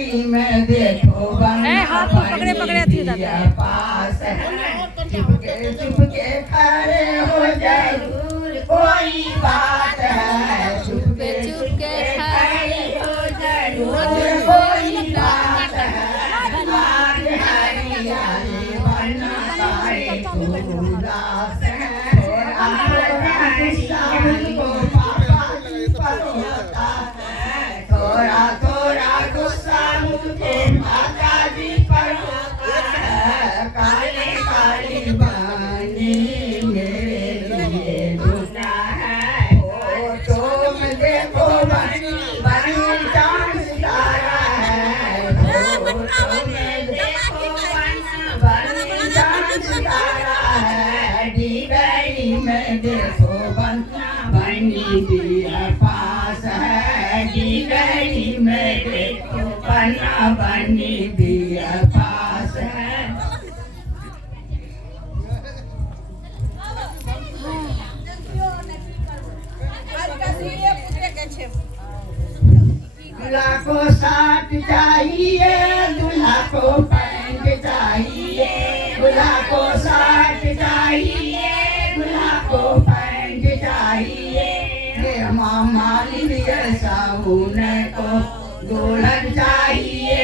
घड़ी में देखो हाथ को पकड़े पकड़े अथी हो जाता है। पास चुपके खड़े हो जरूर कोई बात है, चुपके चुपके खड़े हो जरूर कोई बात है। आज हरियाली बना पाए उदास है, को पापा परोता है, थोड़ा थोड़ा गुस्सा मुझे माता जी पर होता है। काली काली बानी मेरे लिए ढूंढा है, ओ तुम देखो बनी बनी चांद सितारा है, ओ तुम देखो बनी चांद सितारा है। डिगरी में देखो बनी दिया पास है, डिगरी में देखो बनी दिया पास है। दूल्हा को साथ चाहिए, दूल्हा को पैंट चाहिए, दूल्हा को साथ चाहिए, दूल्हा को पैंट चाहिए। मामा लिए साबुन को दुल्हन चाहिए,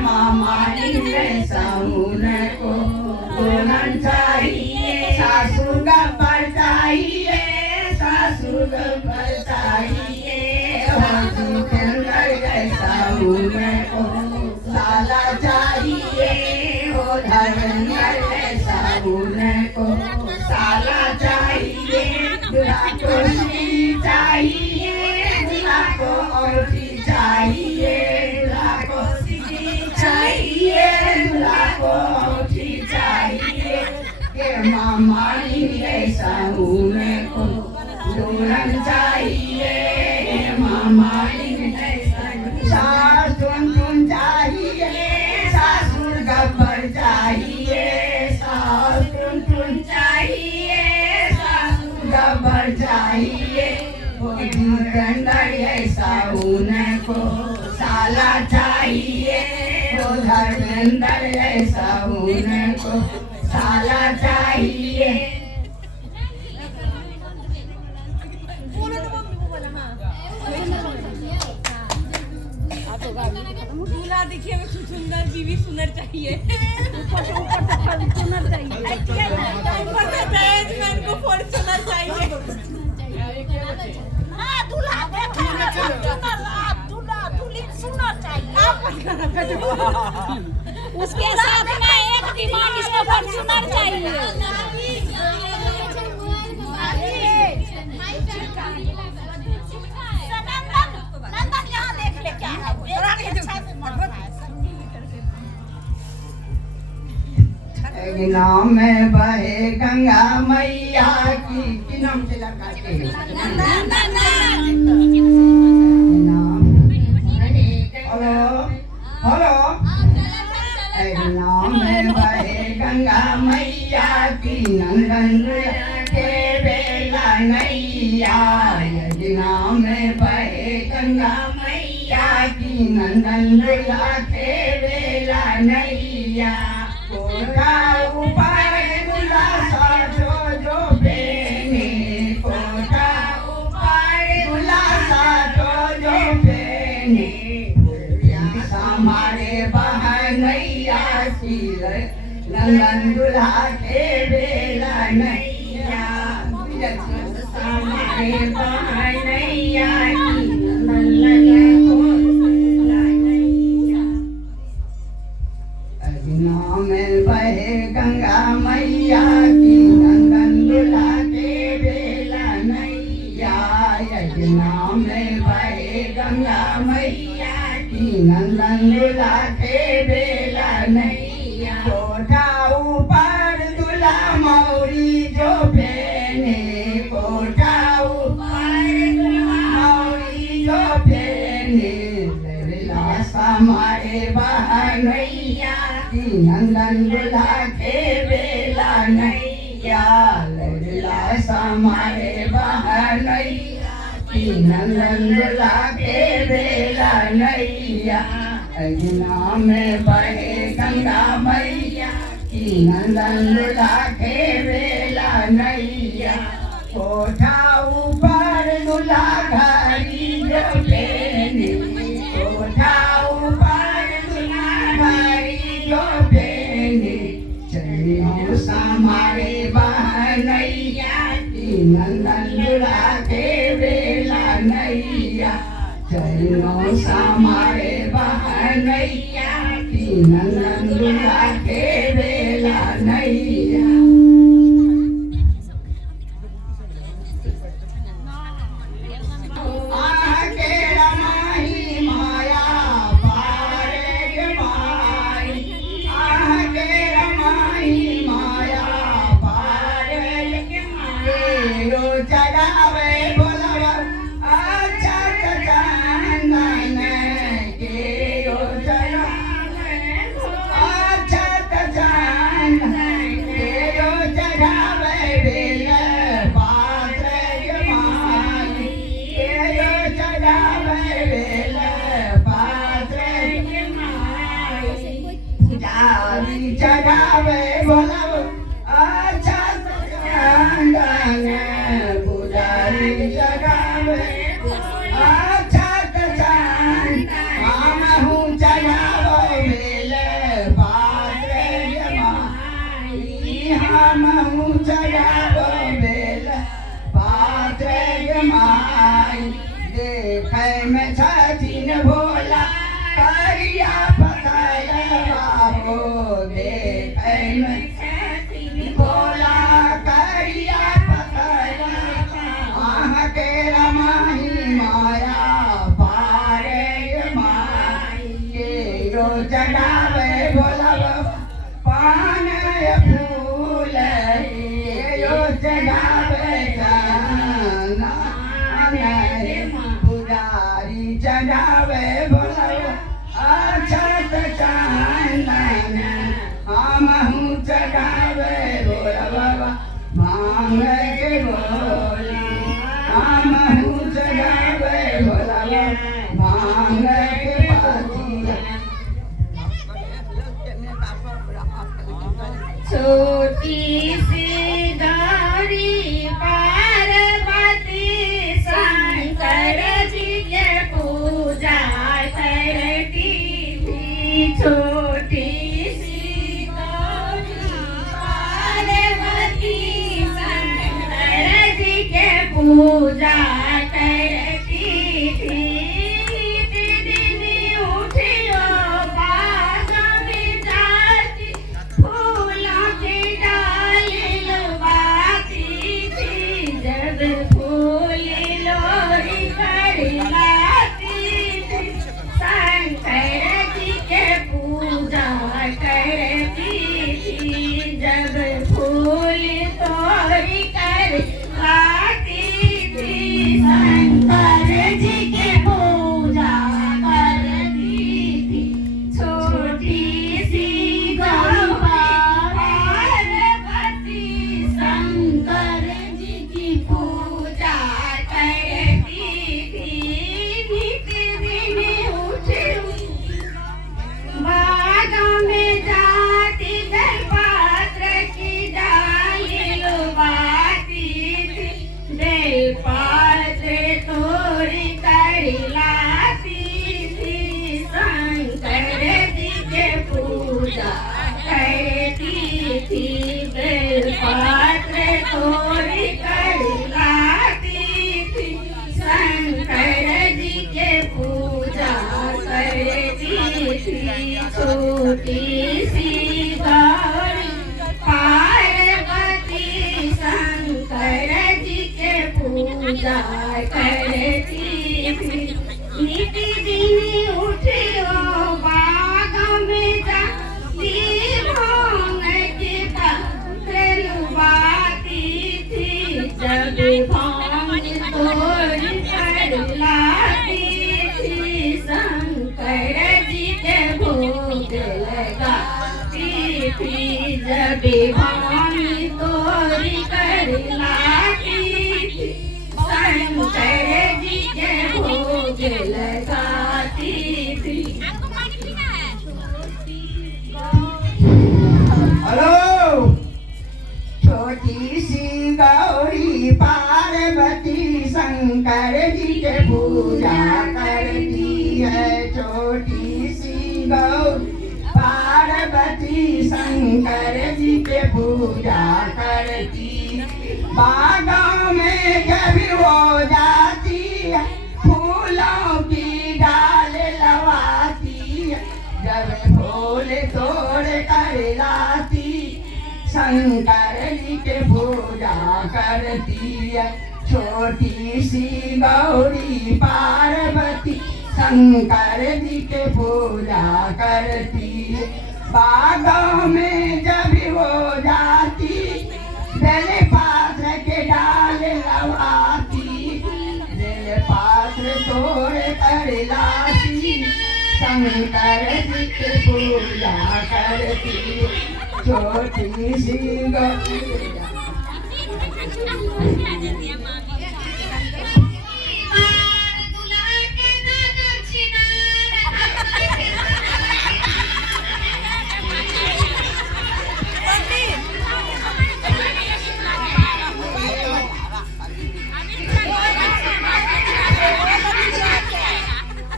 मामा लिए साबुन को दुल्हन चाहिए। सासू गब्बर चाहिए, सासू गब्बर चाहिए, साबुन को साला चाहिए, ओ धर्मेंद्र साबुन को साला चाहिए। दूल्हा को सीढ़ी चाहिए, दूल्हा को औरती चाहिए, दूल्हा को सीढ़ी चाहिए, दूल्हा को औरती चाहिए। के मामा लिए साबुन को दुल्हन चाहिए, मामा सास टुन चाहिए, सासुर गब्बर चाहिए, सास टुन चाहिए, सासुर गब्बर चाहिए। धर्मेंद्र साबुन को साला चाहिए, वो धर्मेंद्र साबुन को साला चाहिए। दूल्हा देखिए सुंदर, बीवी सुंदर चाहिए, ऊपर से सुंदर चाहिए, ऊपर से दहेज को फॉर्च्यूनर चाहिए। हाँ दूल्हा दूल्हा दूल्ही सुंदर चाहिए। उसके साथ में एक डिमांड इसको फॉर्च्यूनर चाहिए। नाम में बहे गंगा मैया की नाम से लगा के हेलो हेलो। नाम में बहे गंगा मैया की नंदन के बेला नैया, नाम में बहे गंगा मैया की नंदन के बेला नैया। कोठा ऊपर दूल्हा साजो जो बेने, कोठा ऊपर दूल्हा साजो जो बेने। हमारे बहनैया सिर नंदन दूल्हा के बेला नैया, हमारे बहनैया की नंदन को में बहे गंगा मैया की नंदन दूल्हा के बेला नैया, यज्ञा में बहे गंगा मैया की नंदन दूल्हा के बेला नैया। कोठा ऊपर दूल्हा मौरी जो पहने, कोठा ऊपर मौरी जो पहने। हमारे बहनैया की नंदन दूल्हा के बेला नैया, लड़ला हमारे बहनैया की नंदन दूल्हा के बेला नैया। अगना में बहे गंगा मैया की नंदन लुला के वेला नैया कोठा ऊपर दुला घरी जो बेनी कोठा ऊपर दुला घरी जो बेनी चलियो समारे बहनैया की नंदन लुला के वेला नैया चलियो समारे बहनैया की नंदन लुला के वेला नैया चढ़ावे बोलाव अच्छा चंदन पुजारी चढ़ावे अच्छा चंदन हम हूँ चढ़ावे बेले पात्र जमाई हम हूँ चढ़ावे बेले पात्र जमाई देखे में छठिन भोला करिया बोला करिया पकड़ा आह के रमाही माया पारे माई रो चढ़ावे बोला पान फूल यो चढ़ावे पुजारी चढ़ावे बोला अच्छा चंदन हम हूँ चढ़ावे बोला बाबा मांग के बोला हम हूँ चढ़ावे बोला बाबा मांग के पातिया छोटी सी गौरी पार्वती शंकर जी के पूजा करती थी छोटी सी गौरी पार्वती शंकर जी के पूजा करती थी दीदी उठियो बाग में जाती फूलों की डाली लुभाती थी जब फूल लोरी करलाती थी शंकर जी के पूजा करती थी जब फूल तोरी करलाती थी शंकर जी के पूजा करती थी छोटी सी गौरी पार्वती शंकर जी की पूजा करती थी नित्य दिन उठी बाग में जाती बेलपत्र की डाली लुभाती थी बेलपत्र तोड़ी कर लाती थी शंकर जी के पूजा करती थी बेलपत्र तोड़ी कर लाती थी शंकर जी के पूजा करती थी छोटी सी गौरी पार्वती शंकर जी के पूजा करती थी नित्य दिन उठियो बाग में जाती भांग की पत्र लुभाती थी जब भांग तोड़ कर लाती थी शंकर जी के भोग लगाती थी जब भांग तोड़ कर लाती थी शंकर जी के भोग लगाती थी छोटी सी गौरी पार्वती शंकर जी के पूजा करती। बागों में जब हो जाती है फूलों की डाल लवाती है, जब फूल तोड़ कर लाती शंकर जी के पूजा करती है। छोटी सी गौरी पार्वती शंकर जी के पूजा करती। बागों में जब हो जाती बेल पात्र के डाल लवाती, बेल पात्र तोड़ कर लाती शंकर जी के पूजा करती। छोटी सी गौरी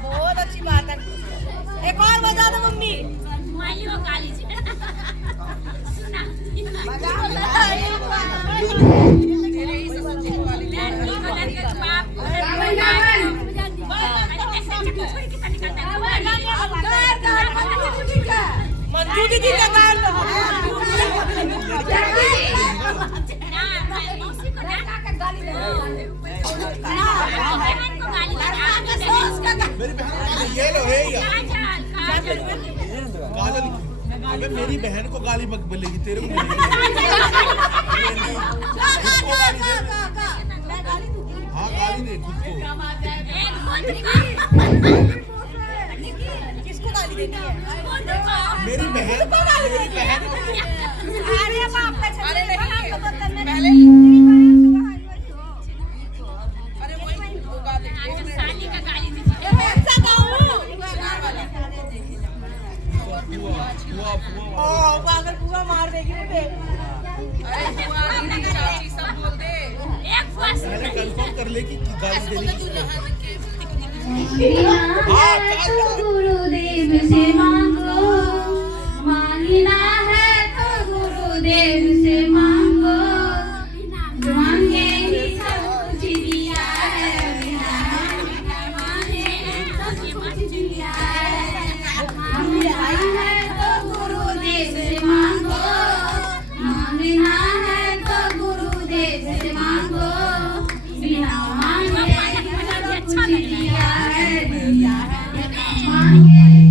बहुत अच्छी बात है। एक और बजा दो मम्मी। मंजू दीदी का गान ये लो है काजल, अगर मेरी बहन को गाली मत बोलेगी तेरे को हाँ गाली दे खुद को। किसको गाली देनी है? मेरी बहन अरे बाप रे, अरे नहीं पहले अरे वही होगा साली का गाली दीजिए। ऐसा गाऊं अगर बुआ मार देगी मुझे। अरे बुआ चाची सब बोल दे। एक पहले कंफर्म कर ले कि गाली देनी बिना है तो गुरुदेव से मांगो, मांगना है तो गुरुदेव से मांगो, मांगे ही सब कुछ दिया है, बिना मांगे सब कुछ दिया है। मांगना है तो गुरुदेव से मांगो, मांगना है तो गुरुदेव से मांगो, बिना मांगे सब कुछ दिया है, दिया है, मांगे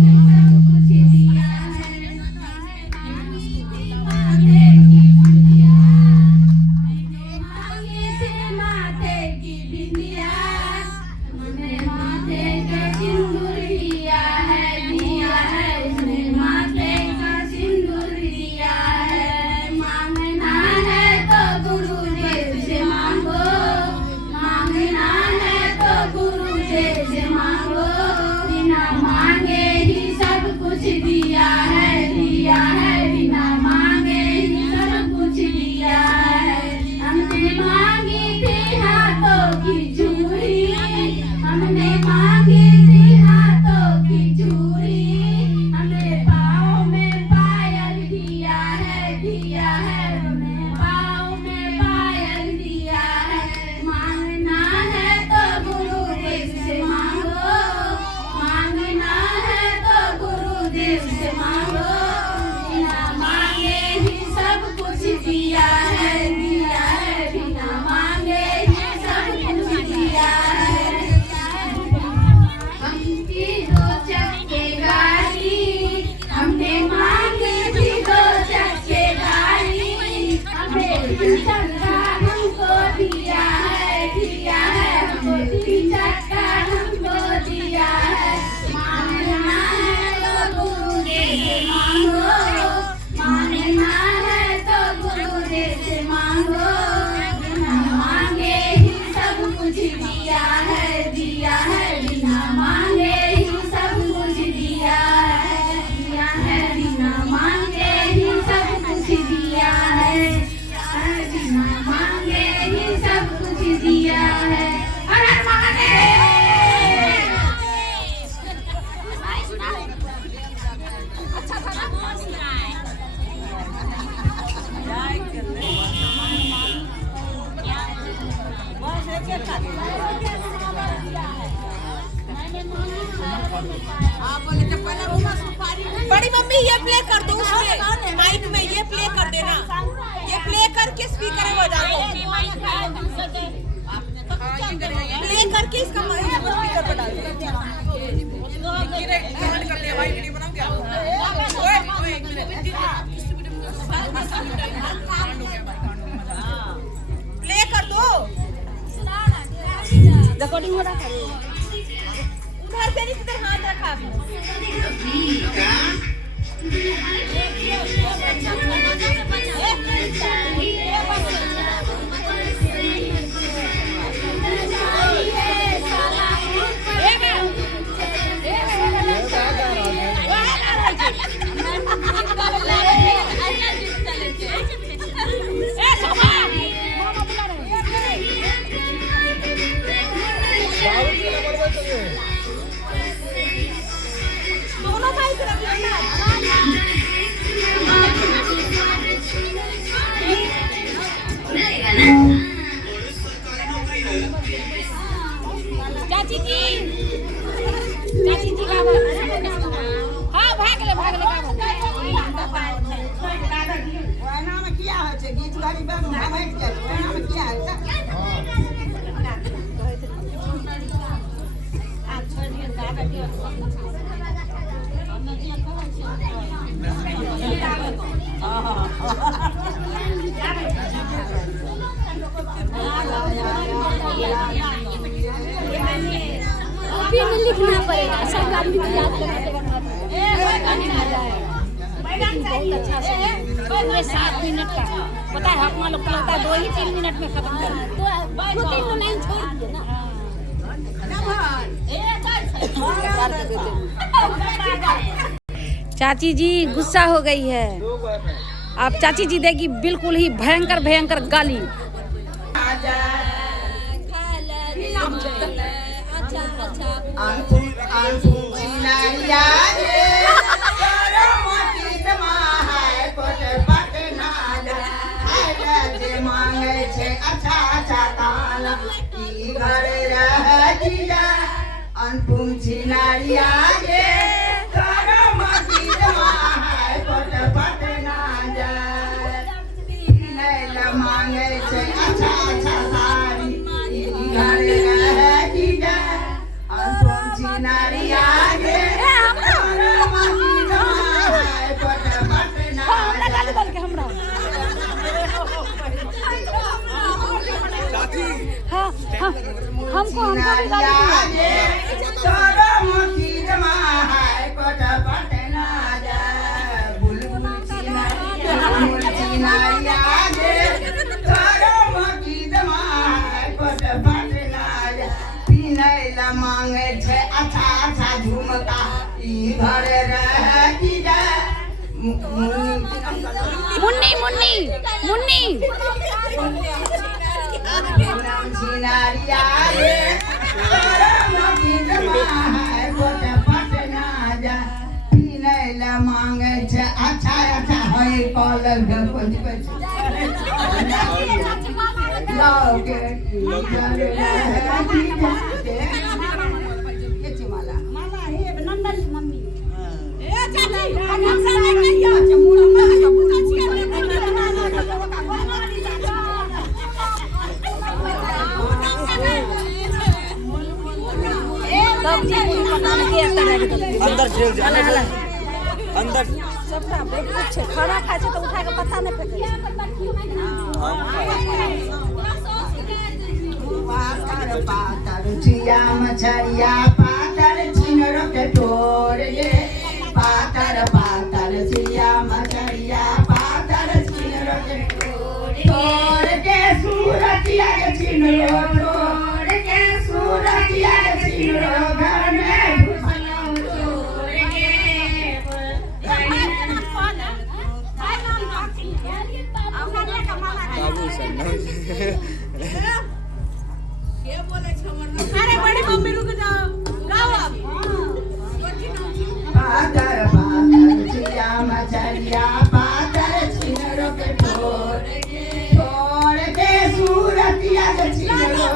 ये प्ले कर दो उसमें माइक में, ये प्ले कर देना, ये प्ले करके स्पीकर में बजा दो, प्ले करके इसका स्पीकर पर डाल दो। कर लिया भाई, वीडियो बनाओ क्या? ओए एक मिनट, प्ले कर दो, रिकॉर्डिंग हो रहा है। उधर से नहीं, इधर हाथ रखा आपने। दोनों भाई से रख लेना। चाची जी का हाँ भाग ले का ओना में किया है छे गीत गाड़ी बा में बैठ के ओना में किया है फिर लिखना पड़ेगा, सब आदमी को याद करना पड़ेगा। बहुत अच्छा से पूरे 7 मिनट का पता है, अपना लोग लगता है 2 ही 3 मिनट में खत्म कर दो 3 लाइन छोड़ दिए ना। चाची जी गुस्सा हो गई है। अब चाची जी देगी बिल्कुल ही भयंकर भयंकर गाली। अनुपम छिनारिया गे करो मती है पट पट ना जाए नहीं मांगे छे अच्छा अच्छा साड़ी घर रह की जाए अनुपम छिनारिया गे करो मती है पट पट ना हाँ हमको भी गाली तोरो मुखी जमा है पट पट ना जाए बुलबुल चिनारिया गे तोरो मुखी जमा है पट पट ना जाए पीने ला मांगे छे अच्छा अच्छा झुमका ई घर रह की जाए मुन्नी मुन्नी मुन्नी छिनारिया गे तोरो मुखी जमा है पट पट ना जाए पीने ला मांगे छे अच्छा अच्छा है कल गपज बच लाओ के घर रह की जाए ये चिमाला मामा हे नंदन मम्मी ए चाची हम से नहीं कहियो चमुड़ा में पूरा छिया सब चीज पकाने के तरह अंदर चल जा अंदर सबटा बहुत कुछ है। खाना खाए तो उठा के पता नहीं फेंके पातर पातर छिया मछरिया पातर छिनरो के ठोर ये पातर पातर छिया मछरिया पातर छिनरो के ठोर के सूरतिया के छिनरो ठोर के सूरतिया के छिनरो घर में घुसलो चोर के अरे बड़ी मम्मी रुक जाओ, गाओ आप। पातर पातर छिया मछरिया पातर छिनरो के ठोर के सूरतिया के छिनरो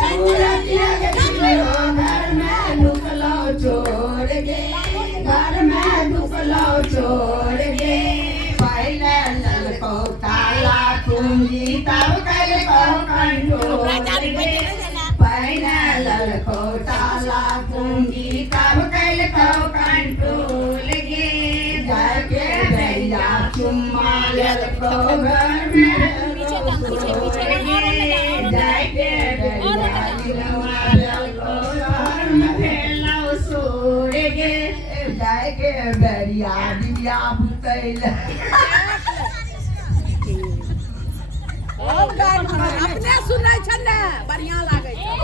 सूरतिया के छिनरो घर में लुकलो चोर गे घर में लो छोड़ गे पहले ललको ताला कुंजी तब कल को कंट्रोल गे पहले ललको ताला कुंजी तब कल को कंट्रोल गे जाके भैया चुम्मा ललको घर में जाके भैया चुम्मा ललको घर में भेलो सोड़ गे जाके बेरिया दिया पुतैल अपने सुनै छ ने बढ़िया लागे छै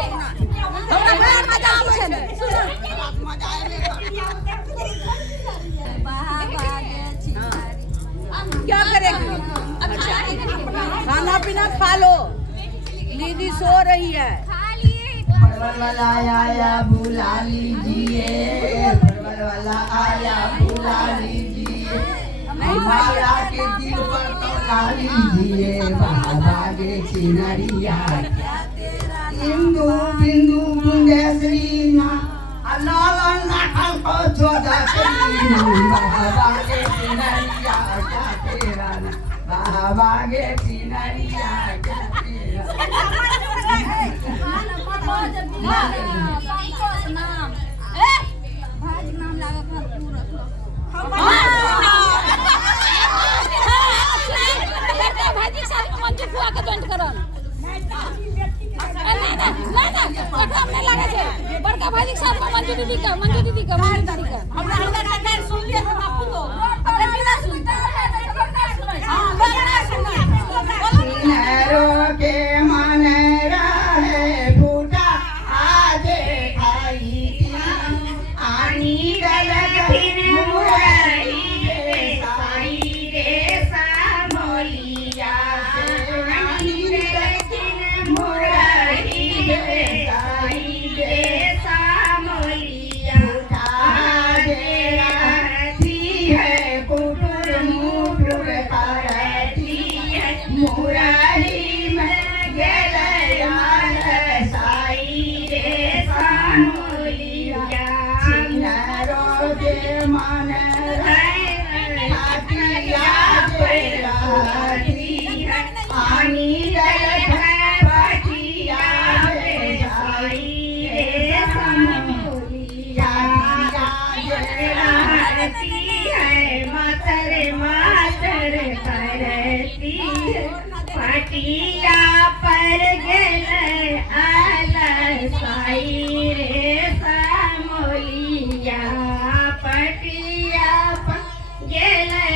हमरा बड़ा मजा आबै छै ने क्या करेगी खाना पीना खा लो दीदी सो रही है परवल वाला आया बुला लीजिए परवल वाला आया बुला लीजिए हमारा के दिल पर तो ला लीजिए बाबा के चिनरिया इंदु बिंदु मुंडेश्वरी ना लाल नाखल को छोड़ा बाबा के चिनरिया क्या तेरा बाबा के चिनरिया क्या तेरा बड़का भाजी के साथ में मंजू दीदी का सुन लिया तो बापू तो के मन रहे फूटा आज खाई आनी गल मुरई साई रे सामोलिया आनी मुरई साई रे सामोलिया आज रहती है कुटुर मुटुर करती है मुरारी में गेलयार साई रे सामोलिया चिनरो के मन हटिया रहती है आनी गल पटिया साई रे सामोलिया रहती है मातर मातर करती है पटिया पर गेले आलर साई रे सामोलिया पटिया पर गेले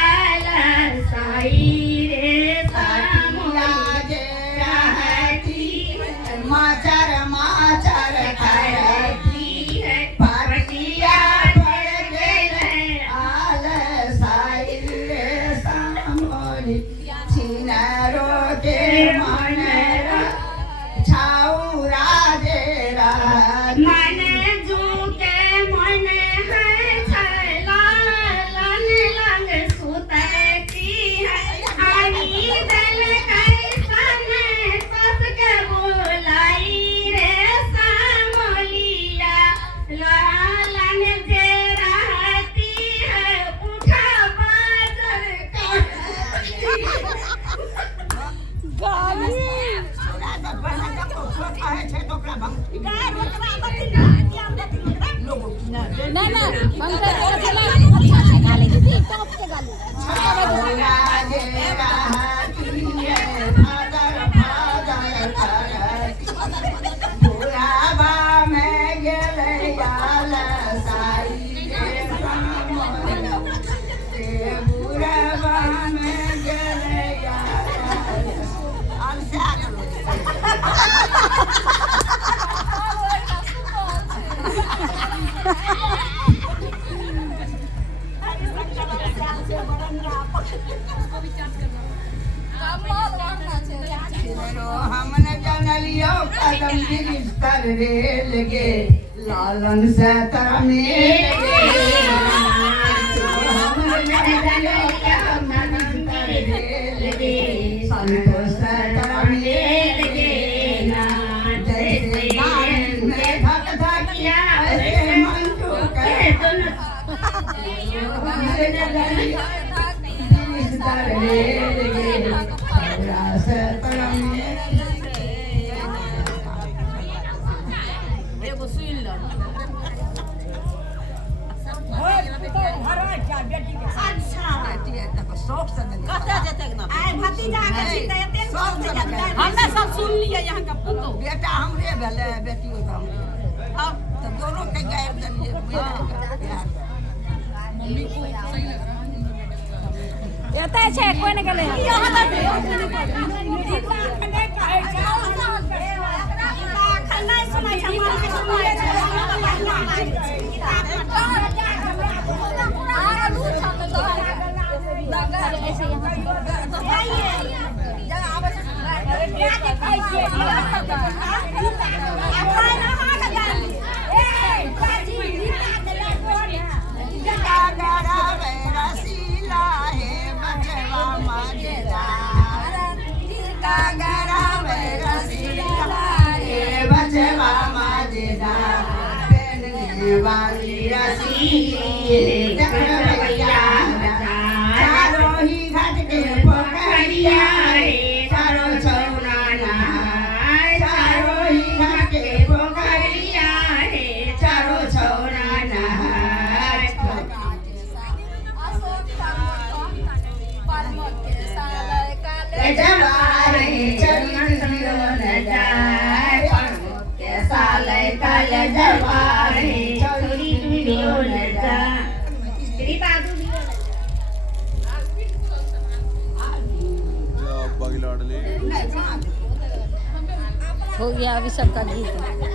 आलर साई रे सामोलिया रहती माचर माचर करती है पटिया पर गेले आलर साई रे सामोलिया चिनरो के मन छाऊ राजे मन जू के मन है लाल लंग सुतती है आनी दल कैसन सस के बोलाई रे सामोलिया लालन जे रहती है उठा बाजर हमने जनलियो कदम गिरस्तर रेल गे लालन से तरमेल गे हमने जनलियो कदम गिरस्तर रेल गे संतोष से तरमेल गे जैसे गान में धक धकिया ऐसे मन ठोके एगो सुन लो कते जेते ना हमने सब सुन लिया यहाँ का पुतो बेटा हमरे भेले बेटियो तो हमरे अब तो दोनों के गायर देलिए मम्मी को सही लग रहा है। एते छै कोई ने गेले वाली रसी चारो ही घाट के पोखरिया चारो छौना चारो ही घाट के पोखरिया चारो छौना जवारे चलियो न जाए के साले काल जवारे चलियो न जाए तेरी बाबू बागी लाडले हो गया अभी सबका गीत